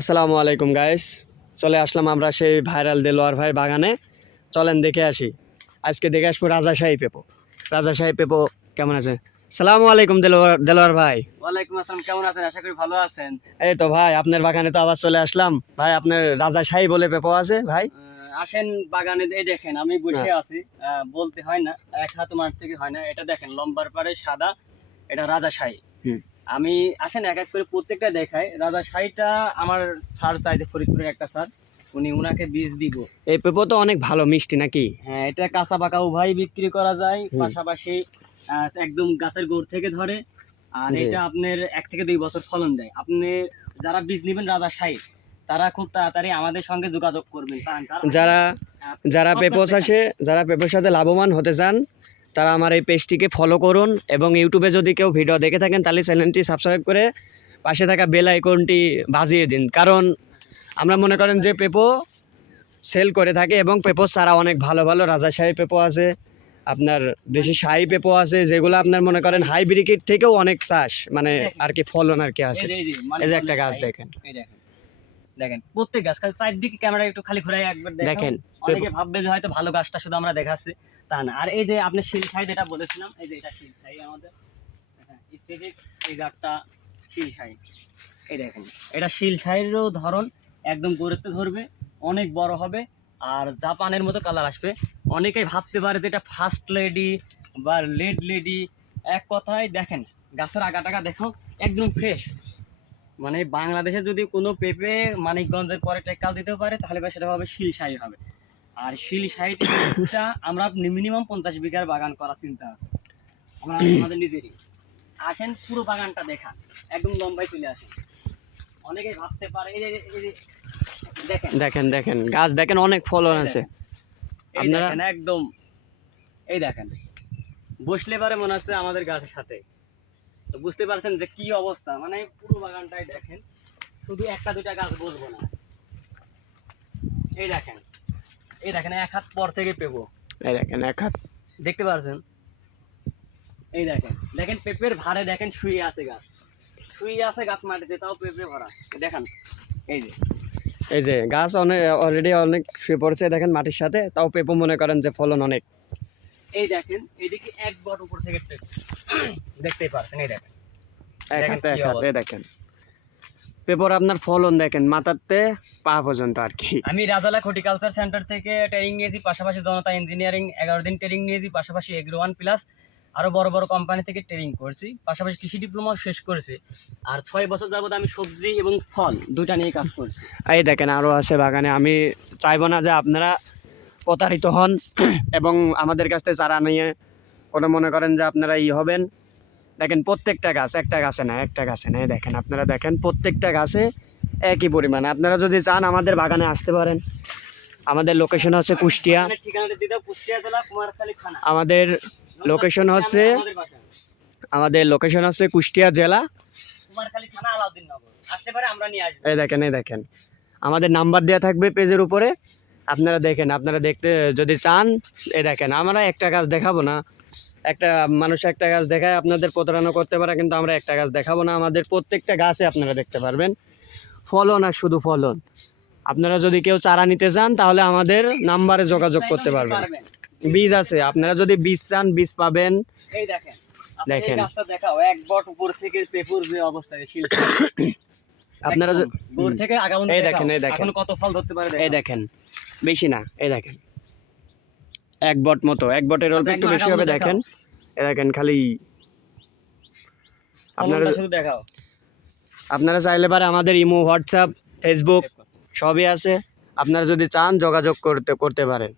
আসসালামু আলাইকুম গাইস, চলে আসলাম আমরা সেই ভাইরাল দেলোয়ার ভাই বাগানে। চলেন দেখে আসি। আজকে দেখে আসবো রাজাশাহী পেঁপো। রাজাশাহী পেঁপো কেমন আছে? সালামু আলাইকুম দেলোয়ার ভাই। ওয়ালাইকুম আসসালাম, কেমন আছেন? আশা করি ভালো আছেন। এই তো ভাই, আপনার বাগানে তো আবার চলে আসলাম ভাই। আপনার রাজাশাহী বলে পেঁপো আছে ভাই? আসেন বাগানে, এই দেখেন আমি বসে হ্যাঁ। আছি। বলতে হয় না, এক হাত মার থেকে হয় না। এটা দেখেন লম্বার পারে সাদা, এটা রাজাশাহী। হুম। আমি আসেন এক এক করে প্রত্যেকটা দেখাই। রাজাশাহীটা আমার স্যার চাইছে, ফরিদপুরের একটা স্যার, উনাকে বীজ দিব। এই পেঁপো তো অনেক ভালো মিষ্টি নাকি? হ্যাঁ, এটা কাঁচা পাকা উভয় বিক্রি করা যায়। হুম। পাশাপাশি একদম গাছের গোড় থেকে ধরে, আর জি। এটা আপনার 1 থেকে 2 বছর ফলন দেয়। আপনি যারা বীজ নেবেন রাজাশাহী, তারা খুব তাড়াতাড়ি আমাদের সঙ্গে যোগাযোগ করবেন। যারা যারা আপনার পেঁপো চাষে, যারা পেঁপোর সাথে লাভবান হতে চান, তারা আমার এই পেজটিকে ফলো করুন এবং ইউটিউবে যদি কেউ ভিডিও দেখে থাকেন তাহলে চ্যানেলটি সাবস্ক্রাইব করে পাশে থাকা বেল আইকনটি বাজিয়ে দিন। কারণ আমরা মনে করেন যে পেঁপো সেল করে থাকে এবং পেঁপো ছাড়া অনেক ভালো ভালো রাজাশাহী পেঁপো আছে, আপনার দেশি শাহী পেঁপো আছে, যেগুলো আপনার মনে করেন হাইব্রিড থেকেও অনেক চাষ মানে আর কি ফলন আর কি আছে। এই যে একটা গাছ দেখেন, এই দেখেন, দেখেন প্রত্যেক গাছ খালি চারদিকে ক্যামেরা একটু খালি ঘুরাই একবার দেখেন। অনেকে ভাববে যে হয়তো ভালো গাছটা শুধু আমরা দেখাচ্ছি, তা না। আর এই যে আপনি শিলশাহী যেটা বলেছিলাম, এই যে এটা শিলশাহী আমাদের স্টেটিক, এই গাছটা শিলশাহী। এই দেখেন, এটা শিলশাহীরও ধরন, একদম গড়েতে ধরবে, অনেক বড় হবে আর জাপানের মতো কালার আসবে। অনেকেই ভাবতে পারে যে এটা ফার্স্ট লেডি বা লেড লেডি। এক কথায় দেখেন গাছের আগাটাকা দেখো, একদম ফ্রেশ। মানে বাংলাদেশে যদি কোনো পেঁপে মানিকগঞ্জের পরে টেক্কাল দিতে পারে, তাহলে সেটা হবে শিলশাহী হবে। আর শিলশাহীটা আমরা মিনিমাম 50 বিঘার বাগান করার চিন্তা আছে আমরা আমাদের নিজেরই। আসেন পুরো বাগানটা দেখা, একদম লম্বায় চলে আসেন। অনেকেই ভাবতে পারে এই যে দেখেন দেখেন দেখেন গাছ দেখেন, অনেক ফলন আছে। আপনারা আপনারা একদম এই দেখেন, বসলে পারে মনে হচ্ছে আমাদের গাছের সাথে। তো বুঝতে পারছেন যে কি অবস্থা। মানে পুরো বাগানটাই দেখেন, শুধু একটা দুইটা গাছ বলবো না। এই দেখেন, এই দেখেন এক হাত পর থেকে পেঁপো, এই দেখেন এক হাত। দেখতে পারছেন? এই দেখেন, দেখেন পেঁপের ভারে দেখেন শুয়ে আছে গাছ, শুয়ে আছে গাছ মাটিতে, তাও পেঁপে ভরা। দেখেন এই যে, এই যে গাছ অনেক অলরেডি অনেক শুয়ে পড়ছে দেখেন মাটির সাথে, তাও পেঁপো মনে করেন যে ফলন অনেক। এই দেখেন এইদিকে এক বট উপর থেকে পেঁপে, দেখতেই পারছেন। এই দেখেন এক দেখেন হাতে কি এক হাতে অবস্থা। দেখেন পেঁপোর আপনার ফলন দেখেন মাথাতে পা পর্যন্ত আর কি। আমি রাজালা হর্টিকালচার সেন্টার থেকে ট্রেনিং নিয়েছি, পাশাপাশি জনতা ইঞ্জিনিয়ারিং 11 দিন ট্রেনিং নিয়েছি, পাশাপাশি এগ্রো 1+ আরও বড় বড় কোম্পানি থেকে ট্রেনিং করছি, পাশাপাশি কৃষি ডিপ্লোমা শেষ করেছি। আর 6 বছর যাবত আমি সবজি এবং ফল দুইটা নিয়ে কাজ করছি। এই দেখেন আরও আছে বাগানে। আমি চাইবো না যে আপনারা প্রতারিত হন এবং আমাদের কাছ থেকে চারা নিয়ে কোনো মনে করেন যে আপনারা হবেন। দেখেন প্রত্যেকটা গাছ, একটা গাছে না, একটা গাছে না, এই দেখেন আপনারা দেখেন প্রত্যেকটা গাছে একই পরিমাণে। আপনারা যদি চান আমাদের বাগানে আসতে পারেন। আমাদের লোকেশন হচ্ছে কুষ্টিয়া। ঠিকানাটা দিয়ে দাও, কুষ্টিয়া জেলা কুমারখালী থানা। আমাদের লোকেশন হচ্ছে কুষ্টিয়া জেলা কুমারখালী থানা, আলাউদ্দিন নগর। আসতে পারে, আমরা নিয়ে আসবো। এই দেখেন, এই দেখেন আমাদের নাম্বার দেওয়া থাকবে পেজের উপরে। আপনারা দেখেন, আপনারা দেখতে যদি চান, এই দেখেন আমরা একটা গাছ দেখাবো না। একটা মানুষ একটা গাছ দেখায় আপনাদের প্রতারণা করতে পারে, কিন্তু আমরা একটা গাছ দেখাবো না। আমাদের প্রত্যেকটা গাছে আপনারা দেখতে পারবেন ফলন আর শুধু ফলন। আপনারা যদি কেউ চারা নিতে চান তাহলে আমাদের নাম্বারে যোগাযোগ করতে পারবেন। বীজ আছে, আপনারা যদি বীজ চান বীজ পাবেন। এই দেখেন, দেখেন এই গাছটা দেখাও, এক বট উপর থেকে পেঁপুর যে অবস্থা, আপনারা গোড় থেকে আগামন এই দেখেন, এই দেখেন এখন কত ফল ধরতে পারে। এই দেখেন বেশি না, এই দেখেন এক বট মতো, এক বটের অল্প একটু বেশি হবে। দেখেন এই দেখেন খালি। আপনারা শুধু দেখাও। আপনারা চাইলে পারে আমাদের ইমো, হোয়াটসঅ্যাপ, ফেসবুক সবই আছে। আপনারা যদি চান যোগাযোগ করতে পারেন।